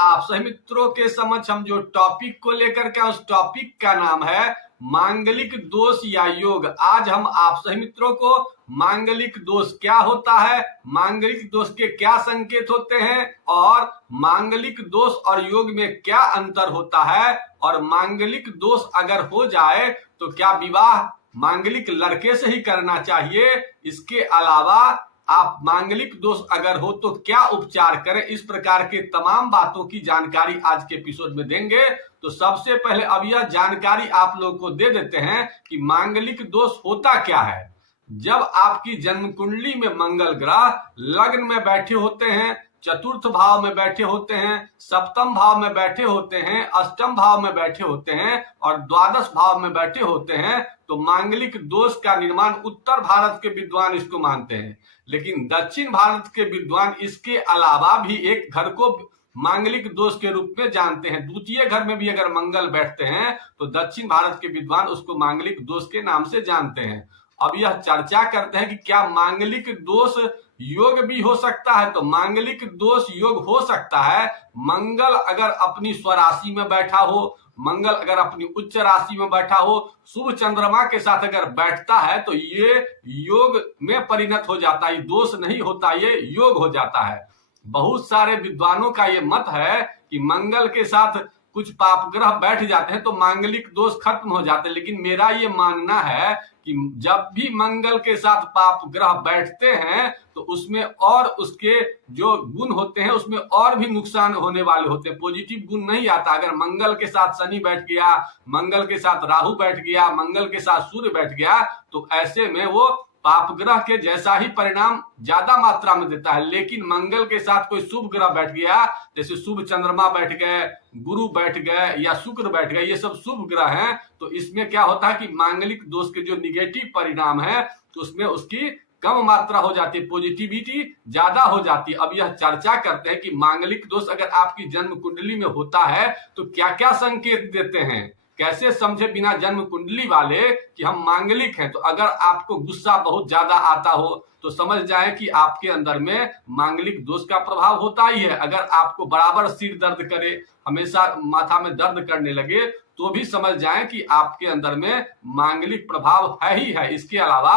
आप सभी मित्रों के समक्ष हम जो टॉपिक को लेकर के उस टॉपिक का नाम है मांगलिक दोष या योग। आज हम आप सभी मित्रों को मांगलिक दोष क्या होता है, मांगलिक दोष के क्या संकेत होते हैं और मांगलिक दोष और योग में क्या अंतर होता है, और मांगलिक दोष अगर हो जाए तो क्या विवाह मांगलिक लड़के से ही करना चाहिए, इसके अलावा आप मांगलिक दोष अगर हो तो क्या उपचार करें। इस प्रकार के तमाम बातों की जानकारी आज के एपिसोड में देंगे। तो सबसे पहले अब यह जानकारी आप लोगों को दे देते हैं कि मांगलिक दोष होता क्या है। जब आपकी जन्म कुंडली में मंगल ग्रह लग्न में बैठे होते हैं, चतुर्थ भाव में बैठे होते हैं, सप्तम भाव में बैठे होते हैं, अष्टम भाव में बैठे होते हैं और द्वादश भाव में बैठे होते हैं, तो मांगलिक दोष का निर्माण उत्तर भारत के विद्वान इसको मानते हैं। लेकिन दक्षिण भारत के विद्वान इसके अलावा भी एक घर को मांगलिक दोष के रूप में जानते हैं। द्वितीय घर में भी अगर मंगल बैठते हैं तो दक्षिण भारत के विद्वान उसको मांगलिक दोष के नाम से जानते हैं। अब यह चर्चा करते हैं कि क्या मांगलिक दोष योग भी हो सकता है। तो मांगलिक दोष योग हो सकता है। मंगल अगर अपनी स्वराशि में बैठा हो, मंगल अगर अपनी उच्च राशि में बैठा हो, शुभ चंद्रमा के साथ अगर बैठता है तो ये योग में परिणत हो जाता है, दोष नहीं होता, ये योग हो जाता है। बहुत सारे विद्वानों का ये मत है कि मंगल के साथ कुछ पाप ग्रह बैठ जाते हैं तो मांगलिक दोष खत्म हो जाते हैं। लेकिन मेरा ये मानना है कि जब भी मंगल के साथ पाप ग्रह बैठते हैं तो उसमें और उसके जो गुण होते हैं उसमें और भी नुकसान होने वाले होते हैं, पॉजिटिव गुण नहीं आता। अगर मंगल के साथ शनि बैठ गया, मंगल के साथ राहु बैठ गया, मंगल के साथ सूर्य बैठ गया, तो ऐसे में वो पाप ग्रह के जैसा ही परिणाम ज्यादा मात्रा में देता है। लेकिन मंगल के साथ कोई शुभ ग्रह बैठ गया, जैसे शुभ चंद्रमा बैठ गए, गुरु बैठ गए या शुक्र बैठ गए, ये सब शुभ ग्रह हैं, तो इसमें क्या होता है कि मांगलिक दोष के जो निगेटिव परिणाम है तो उसमें उसकी कम मात्रा हो जाती है, पॉजिटिविटी ज्यादा हो जाती है। अब यह चर्चा करते हैं कि मांगलिक दोष अगर आपकी जन्म कुंडली में होता है तो क्या क्या संकेत देते हैं, कैसे समझे बिना जन्म कुंडली वाले कि हम मांगलिक हैं। तो अगर आपको गुस्सा बहुत ज्यादा आता हो तो समझ जाएं कि आपके अंदर में मांगलिक दोष का प्रभाव होता ही है। अगर आपको बराबर सिर दर्द करे, हमेशा माथा में दर्द करने लगे, तो भी समझ जाएं कि आपके अंदर में मांगलिक प्रभाव है ही है। इसके अलावा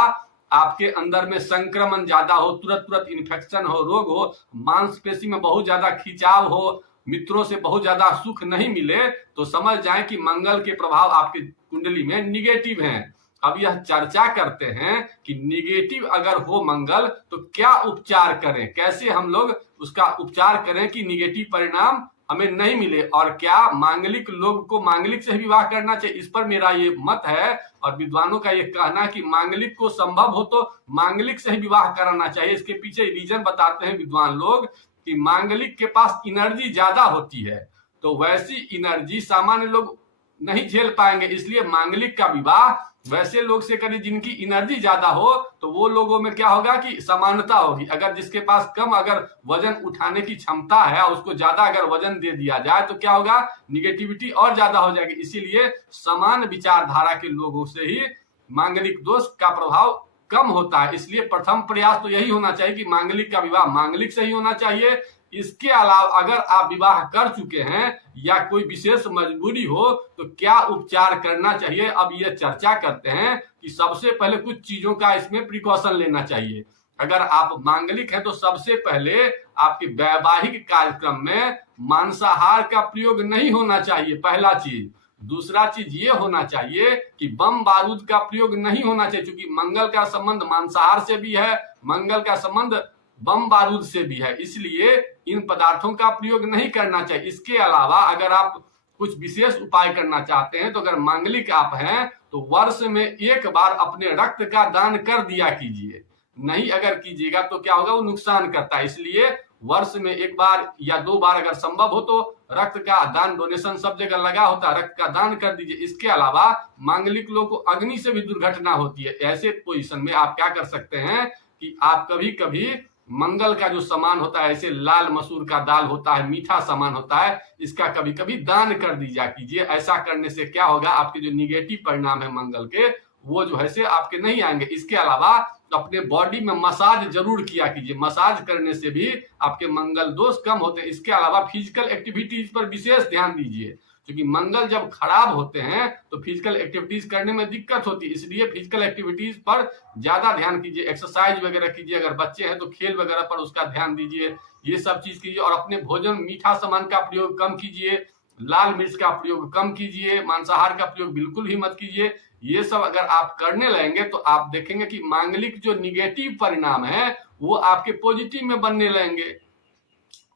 आपके अंदर में संक्रमण ज्यादा हो, तुरंत तुरंत इन्फेक्शन हो, रोग हो, मांसपेशी में बहुत ज्यादा खिंचाव हो, मित्रों से बहुत ज्यादा सुख नहीं मिले, तो समझ जाएं कि मंगल के प्रभाव आपकी कुंडली में निगेटिव हैं। अब यह चर्चा करते हैं कि निगेटिव अगर हो मंगल तो क्या उपचार करें, कैसे हम लोग उसका उपचार करें कि निगेटिव परिणाम हमें नहीं मिले, और क्या मांगलिक लोग को मांगलिक से विवाह करना चाहिए। इस पर मेरा ये मत है और विद्वानों का ये कहना कि मांगलिक को संभव हो तो मांगलिक से ही विवाह कराना चाहिए। इसके पीछे रीजन बताते हैं विद्वान लोग कि मांगलिक के पास एनर्जी ज्यादा होती है, तो वैसी एनर्जी सामान्य लोग नहीं झेल पाएंगे, इसलिए मांगलिक का विवाह वैसे लोग से करें जिनकी एनर्जी ज्यादा हो, तो वो लोगों में क्या होगा कि समानता होगी। अगर जिसके पास कम अगर वजन उठाने की क्षमता है, उसको ज्यादा अगर वजन दे दिया जाए तो क्या होगा, निगेटिविटी और ज्यादा हो जाएगी। इसीलिए समान विचारधारा के लोगों से ही मांगलिक दोष का प्रभाव कम होता है। इसलिए प्रथम प्रयास तो यही होना चाहिए कि मांगलिक का विवाह मांगलिक से ही होना चाहिए। इसके अलावा अगर आप विवाह कर चुके हैं या कोई विशेष मजबूरी हो तो क्या उपचार करना चाहिए। अब ये चर्चा करते हैं कि सबसे पहले कुछ चीजों का इसमें प्रिकॉशन लेना चाहिए। अगर आप मांगलिक हैं तो सबसे पहले आपके वैवाहिक कार्यक्रम में मांसाहार का प्रयोग नहीं होना चाहिए, पहला चीज। दूसरा चीज ये होना चाहिए कि बम बारूद का प्रयोग नहीं होना चाहिए, क्योंकि मंगल का संबंध मांसाहार से भी है, मंगल का संबंध बम बारूद से भी है, इसलिए इन पदार्थों का प्रयोग नहीं करना चाहिए। इसके अलावा अगर आप कुछ विशेष उपाय करना चाहते हैं तो अगर मांगलिक आप हैं तो वर्ष में एक बार अपने रक्त का दान कर दिया कीजिए। नहीं अगर कीजिएगा तो क्या होगा, वो नुकसान करता है। इसलिए वर्ष में एक बार या दो बार अगर संभव हो तो रक्त का दान, डोनेशन सब जगह लगा होता है, रक्त का दान कर दीजिए। इसके अलावा मांगलिक लोगों को अग्नि से भी दुर्घटना होती है। ऐसे पोजीशन में आप क्या कर सकते हैं कि आप कभी कभी मंगल का जो सामान होता है, ऐसे लाल मसूर का दाल होता है, मीठा सामान होता है, इसका कभी कभी दान कर दीजिए कीजिए। ऐसा करने से क्या होगा, आपके जो निगेटिव परिणाम है मंगल के वो जो है से आपके नहीं आएंगे। इसके अलावा तो अपने बॉडी में मसाज जरूर किया कीजिए। मसाज करने से भी आपके मंगल दोष कम होते हैं। इसके अलावा फिजिकल एक्टिविटीज पर विशेष ध्यान दीजिए, क्योंकि मंगल जब खराब होते हैं तो फिजिकल एक्टिविटीज करने में दिक्कत होती है, इसलिए फिजिकल एक्टिविटीज पर ज्यादा ध्यान कीजिए। एक्सरसाइज वगैरह कीजिए, अगर बच्चे हैं तो खेल वगैरह पर उसका ध्यान दीजिए, ये सब चीज कीजिए। और अपने भोजन मीठा सामान का प्रयोग कम कीजिए, लाल मिर्च का प्रयोग कम कीजिए, मांसाहार का प्रयोग बिल्कुल ही मत कीजिए। ये सब अगर आप करने लगेंगे तो आप देखेंगे कि मांगलिक जो निगेटिव परिणाम है वो आपके पॉजिटिव में बनने लगेंगे,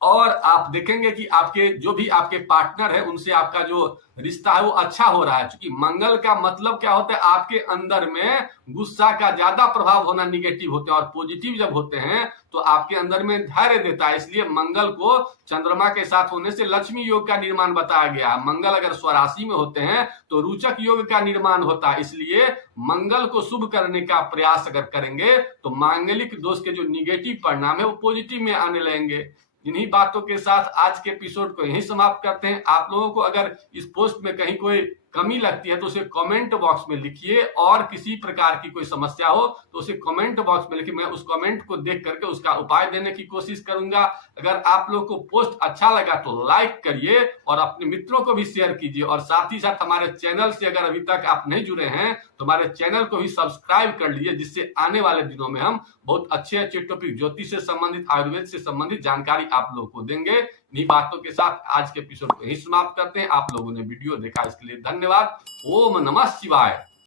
और आप देखेंगे कि आपके जो भी आपके पार्टनर है उनसे आपका जो रिश्ता है वो अच्छा हो रहा है। क्योंकि मंगल का मतलब क्या होता है, आपके अंदर में गुस्सा का ज्यादा प्रभाव होना निगेटिव होते हैं, और पॉजिटिव जब होते हैं तो आपके अंदर में धैर्य देता है। इसलिए मंगल को चंद्रमा के साथ होने से लक्ष्मी योग का निर्माण बताया गया है। मंगल अगर स्वराशि में होते हैं तो रुचक योग का निर्माण होता है। इसलिए मंगल को शुभ करने का प्रयास अगर करेंगे तो मांगलिक दोष के जो निगेटिव परिणाम है वो पॉजिटिव में आने लगेंगे। इन्हीं बातों के साथ आज के एपिसोड को यहीं समाप्त करते हैं। आप लोगों को अगर इस पोस्ट में कहीं कोई कमी लगती है तो उसे कमेंट बॉक्स में लिखिए, और किसी प्रकार की कोई समस्या हो तो उसे कमेंट बॉक्स में लिखिए। मैं उस कमेंट को देख करके उसका उपाय देने की कोशिश करूंगा। अगर आप लोग को पोस्ट अच्छा लगा तो लाइक करिए और अपने मित्रों को भी शेयर कीजिए, और साथ ही साथ हमारे चैनल से अगर अभी तक आप नहीं जुड़े हैं तो हमारे चैनल को भी सब्सक्राइब कर लीजिए, जिससे आने वाले दिनों में हम बहुत अच्छे अच्छे टॉपिक, ज्योतिष से संबंधित, आयुर्वेद से संबंधित जानकारी आप लोगों को देंगे। इन्हीं बातों के साथ आज के एपिसोड को यहीं समाप्त करते हैं। आप लोगों ने वीडियो देखा इसके लिए धन्यवाद। ओम नमः शिवाय।